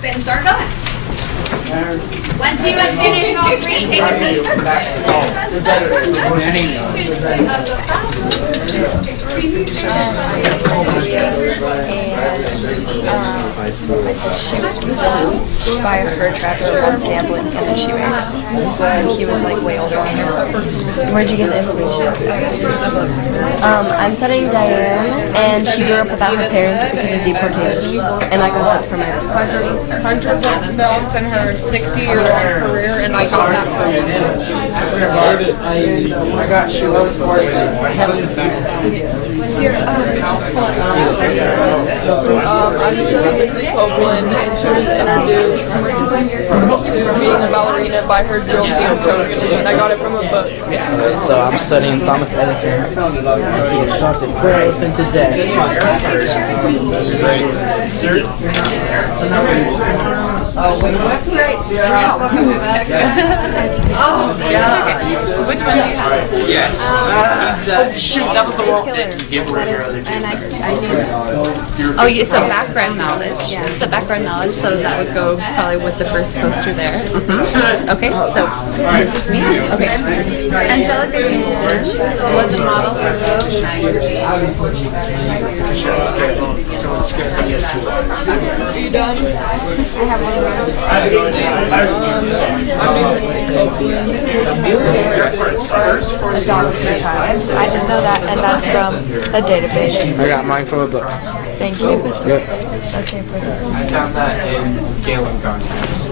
And start going. Once you have finished all three, take a seat. I said she was by a fur trapper while gambling, and then she ran. He was like way older than her. Where'd you get the information? I'm studying Diane, and she grew up without her parents because of deportation, and I got that from my Hundreds of films in her 60-year-long career, and I got that from her. I got Sheila's horse. I'm Missy Copeland, and she was introduced to being a ballerina by her drill team coach, and I got it from a book. Okay, so I'm studying Thomas Edison. He shot the elephant to death. Oh, yeah. Which one do you have? Yes. Oh shoot, that was the wrong. Oh, yeah, so background knowledge. Yeah, so background knowledge, so that would go probably with the first poster there. Okay, so me? Okay. Angelica Houston was a model for Vogue. Are you done? I have one more. I'm doing Missy Copeland. adopted child. I didn't know that, and that's from a database. I got mine from a book. Thank you. Yep. Okay, perfect. I found that in Galen Contest.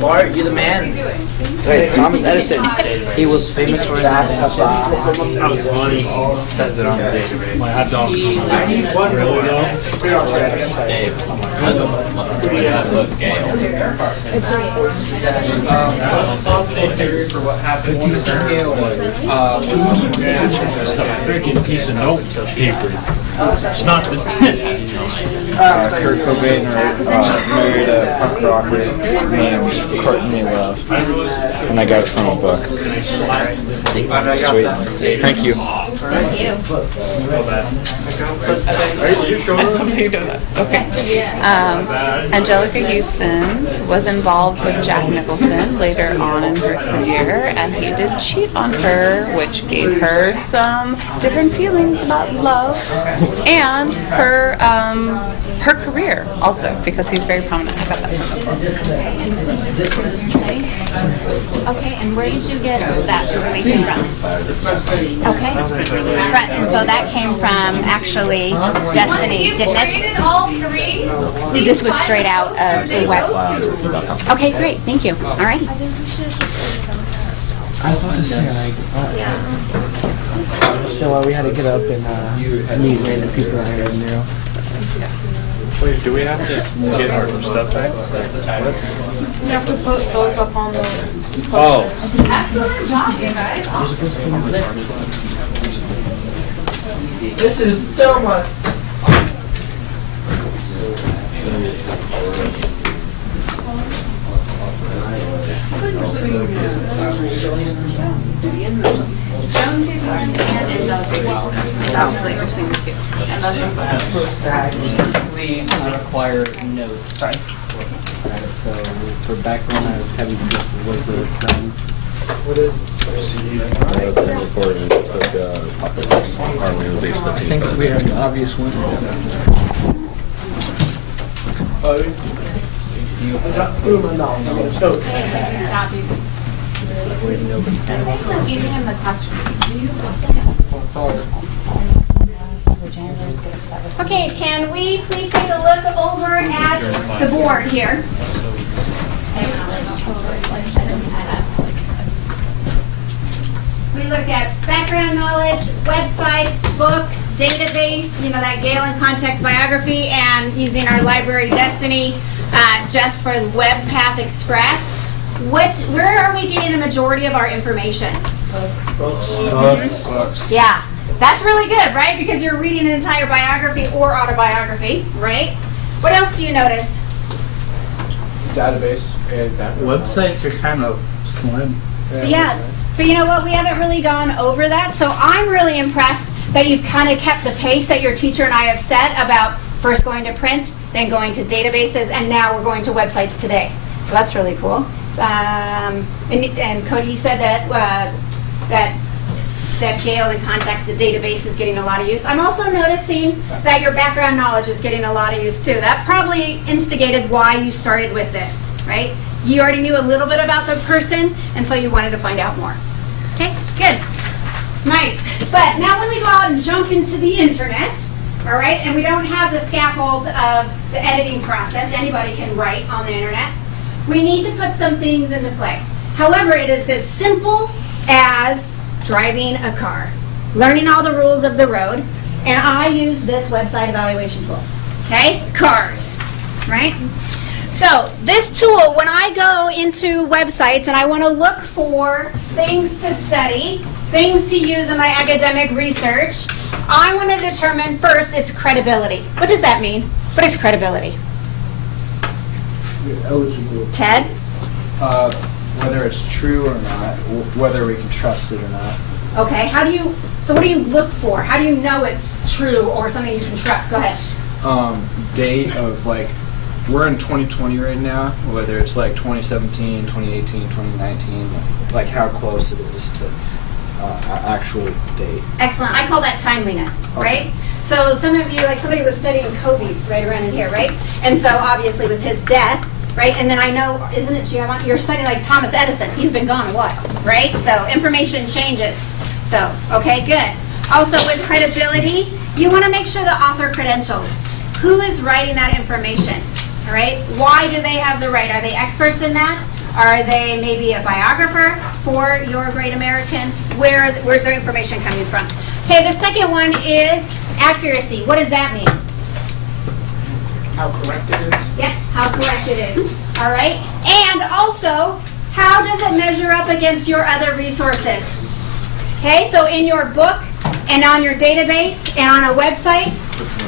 Bart, you're the man. Wait, Thomas Edison. He was famous for that. That was funny. Says it on the database. My hot dog. Really Dave. I love Gale. Theory for what happened. Freaking piece of note paper. It's not the Kurt Cobain married a punk rocker named Courtney Love, and I got it from a book. Sweet. Thank you. Thank you. Okay. Angelica Houston was involved with Jack Nicholson later on in her career, and he did cheat on her, which gave her some different feelings about love and her career also, because he's very prominent. I got that from the book. Okay, and where did you get that information from? Okay. And so that came from actually Destiny, didn't it? All three? This was straight out of the website. Okay, great. Thank you. All right. I was about to say, so we had to get up and meet random people out here in Nero. Wait, do we have to get our stuff back? You have to put those up on the... Oh. Excellent job, you guys. This is so much. Joan did one and Angelica Houston. That was like between the two. And those are Please require notes. Sorry. So for background, I was having was the what is I think we have an obvious one. eating in the classroom. Okay, can we please take a look over at the board here? We looked at background knowledge, websites, books, database, that Galen Context biography, and using our library Destiny just for WebPath Express. Where are we getting the majority of our information? Books. Yeah, that's really good, right? Because you're reading an entire biography or autobiography, right? What else do you notice? Database and Websites are kind of slim. Yeah, but you know what? We haven't really gone over that, so I'm really impressed that you've kind of kept the pace that your teacher and I have set about first going to print, then going to databases, and now we're going to websites today. So that's really cool. And Cody, you said that Gale in context, the database is getting a lot of use. I'm also noticing that your background knowledge is getting a lot of use too. That probably instigated why you started with this, right? You already knew a little bit about the person, and so you wanted to find out more. Okay, good. Nice. But now when we go out and jump into the internet, all right, and we don't have the scaffold of the editing process, anybody can write on the internet, we need to put some things into play. However, it is as simple as driving a car, learning all the rules of the road, and I use this website evaluation tool, okay? Cars, right? So this tool, when I go into websites and I want to look for things to study, things to use in my academic research, I want to determine first its credibility. What does that mean? What is credibility? Eligible. Ted? Whether it's true or not, whether we can trust it or not. Okay, so what do you look for? How do you know it's true or something you can trust? Go ahead. Date of like, we're in 2020 right now, whether it's like 2017, 2018, 2019, like how close it is to actual date. Excellent. I call that timeliness, right? So some of you, like somebody was studying Kobe right around in here, right? And so obviously with his death, right? And then I know, isn't it, you're studying like Thomas Edison. He's been gone a while, right? So information changes. So, okay, good. Also with credibility, you want to make sure the author credentials. Who is writing that information, all right? Why do they have the right? Are they experts in that? Are they maybe a biographer for your great American? Where's their information coming from? Okay, the second one is accuracy. What does that mean? How correct it is? Yeah, how correct it is. All right? And also, how does it measure up against your other resources? Okay, so in your book and on your database and on a website,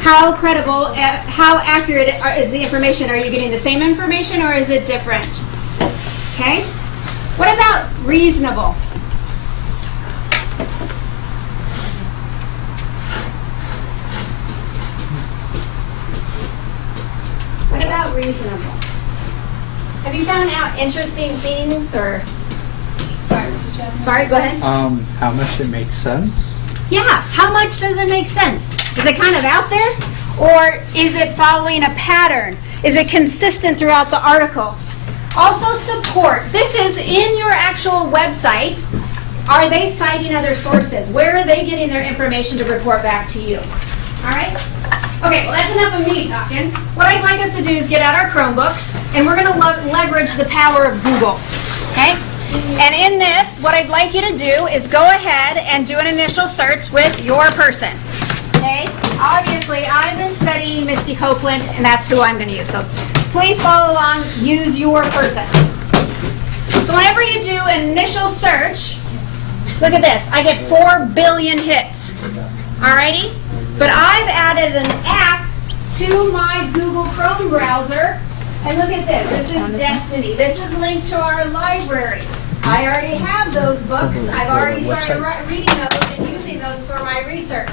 how credible, how accurate is the information? Are you getting the same information or is it different? Okay? What about reasonable? What about reasonable? Have you found out interesting things or? Bart, go ahead. How much it makes sense? Yeah, how much does it make sense? Is it kind of out there? Or is it following a pattern? Is it consistent throughout the article? Also support. This is in your actual website. Are they citing other sources? Where are they getting their information to report back to you? All right? Okay, well that's enough of me talking. What I'd like us to do is get out our Chromebooks, and we're going to leverage the power of Google. Okay? And in this, what I'd like you to do is go ahead and do an initial search with your person. Okay? Obviously, I've been studying Misty Copeland, and that's who I'm going to use. So please follow along. Use your person. So whenever you do an initial search, look at this. I get 4 billion hits. Alrighty? But I've added an app to my Google Chrome browser. And look at this. This is Destiny. This is linked to our library. I already have those books. I've already started reading those and using those for my research.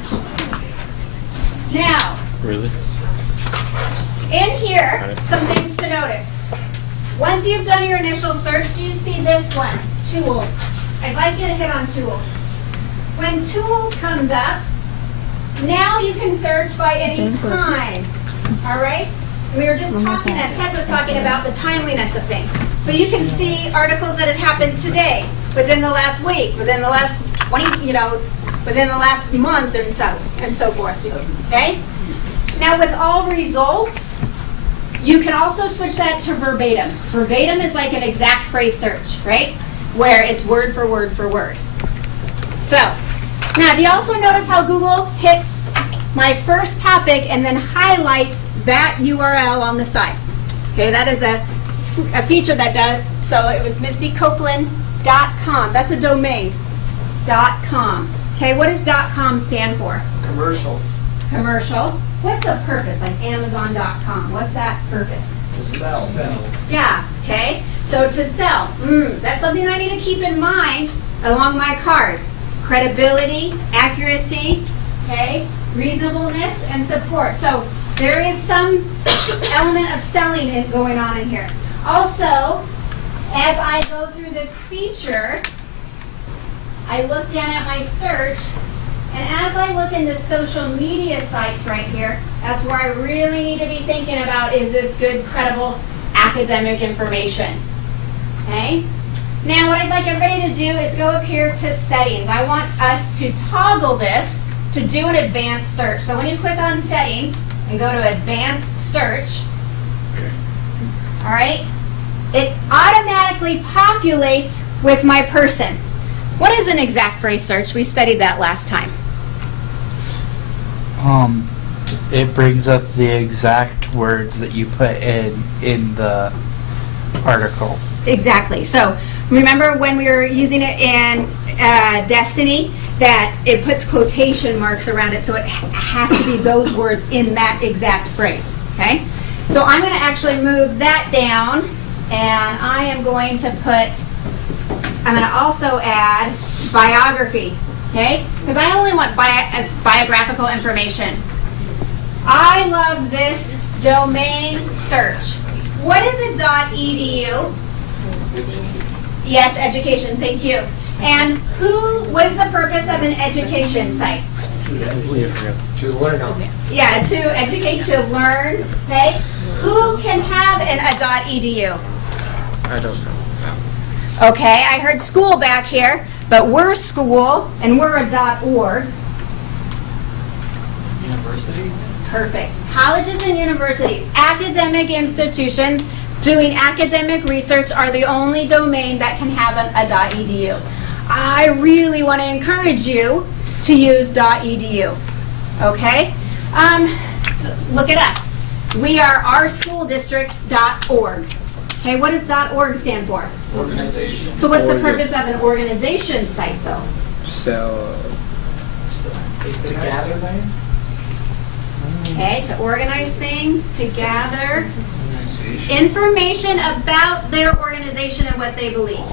Now, Really? in here, some things to notice. Once you've done your initial search, do you see this one? Tools. I'd like you to hit on tools. When tools comes up, now you can search by any time. All right? We were just talking, Ted was talking about the timeliness of things. So you can see articles that have happened today, within the last week, within the last 20, within the last month and so forth. Okay? Now with all results, you can also switch that to verbatim. Verbatim is like an exact phrase search, right? Where it's word for word for word. So, now do you also notice how Google hits my first topic and then highlights that URL on the side? Okay, that is a feature that does, so it was mistycopeland.com. That's a domain. .com. Okay, what does .com stand for? Commercial. Commercial. What's a purpose, like Amazon.com? What's that purpose? To sell. Yeah, okay. So to sell. That's something I need to keep in mind along my cars. Credibility, accuracy, okay? Reasonableness and support. So there is some element of selling going on in here. Also, as I go through this feature, I look down at my search, and as I look into social media sites right here, that's where I really need to be thinking about, is this good, credible academic information? Okay? Now what I'd like everybody to do is go up here to settings. I want us to toggle this to do an advanced search. So when you click on settings and go to advanced search, all right, it automatically populates with my person. What is an exact phrase search? We studied that last time. It brings up the exact words that you put in the article. Exactly. So remember when we were using it in Destiny, that it puts quotation marks around it, so it has to be those words in that exact phrase. Okay? So I'm going to actually move that down, and I am going to I'm going to also add biography. Okay? Because I only want biographical information. I love this domain search. What is a .edu? Yes, education, thank you. And what is the purpose of an education site? To learn on it. Yeah, to educate, to learn, okay? Who can have a .edu? I don't know. Okay, I heard school back here, but we're school and we're a .org. Universities? Perfect. Colleges and universities, academic institutions doing academic research are the only domain that can have a .edu. I really want to encourage you to use .edu. Okay? Look at us. We are ourschooldistrict.org. Okay, what does .org stand for? Organization. So what's the purpose of an organization site, though? So, Okay, to organize things, to gather information about their organization and what they believe.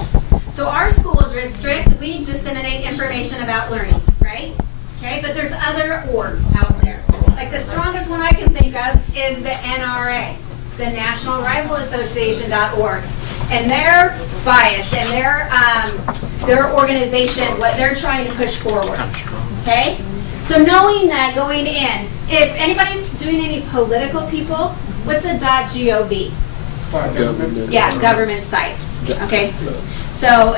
So our school district, we disseminate information about learning, right? Okay, but there's other orgs out there. Like the strongest one I can think of is the NRA, the National Rifle Association.org. And their bias and their organization, what they're trying to push forward. Okay? So knowing that going in, if anybody's doing any political people, what's a .gov? government. Yeah, government site. Okay. So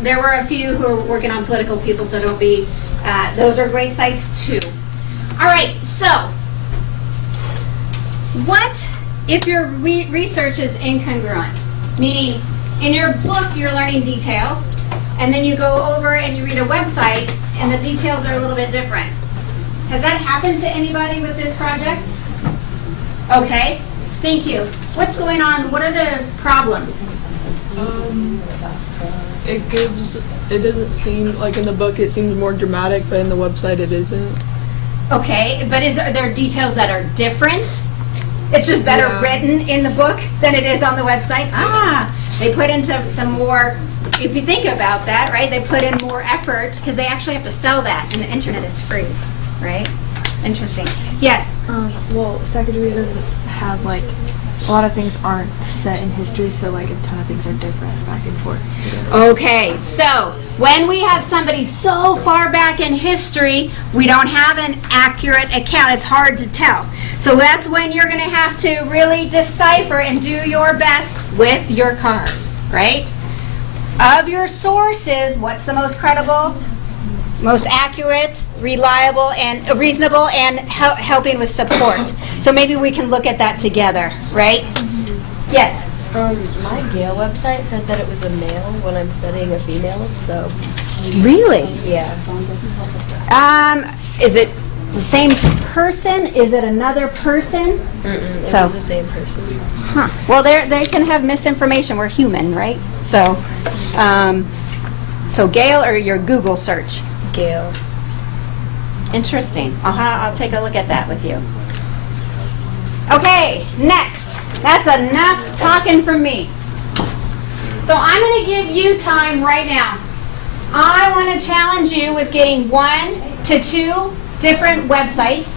there were a few who are working on political people, so don't be, those are great sites too. All right, so what if your research is incongruent? Meaning, in your book, you're learning details, and then you go over and you read a website, and the details are a little bit different. Has that happened to anybody with this project? Okay, thank you. What's going on? What are the problems? It doesn't seem, like in the book it seems more dramatic, but in the website it isn't. Okay, but are there details that are different? It's just better Yeah. written in the book than it is on the website? They put into some more, if you think about that, right? They put in more effort because they actually have to sell that, and the internet is free, right? Interesting. Yes? Well, secondary doesn't have like a lot of things aren't set in history, so like a ton of things are different back and forth. Okay, so when we have somebody so far back in history, we don't have an accurate account. It's hard to tell. So that's when you're going to have to really decipher and do your best with your cards, right? Of your sources, what's the most credible, most accurate, reliable, and reasonable, and helping with support? So maybe we can look at that together, right? Yes? My Gale website said that it was a male when I'm studying a female, so Really? yeah. Is it the same person? Is it another person? It So- was the same person. Huh. Well, they can have misinformation. We're human, right? So, so Gale or your Google search? Gale. Interesting. I'll take a look at that with you. Okay, next. That's enough talking from me. So I'm going to give you time right now. I want to challenge you with getting 1 to 2 different websites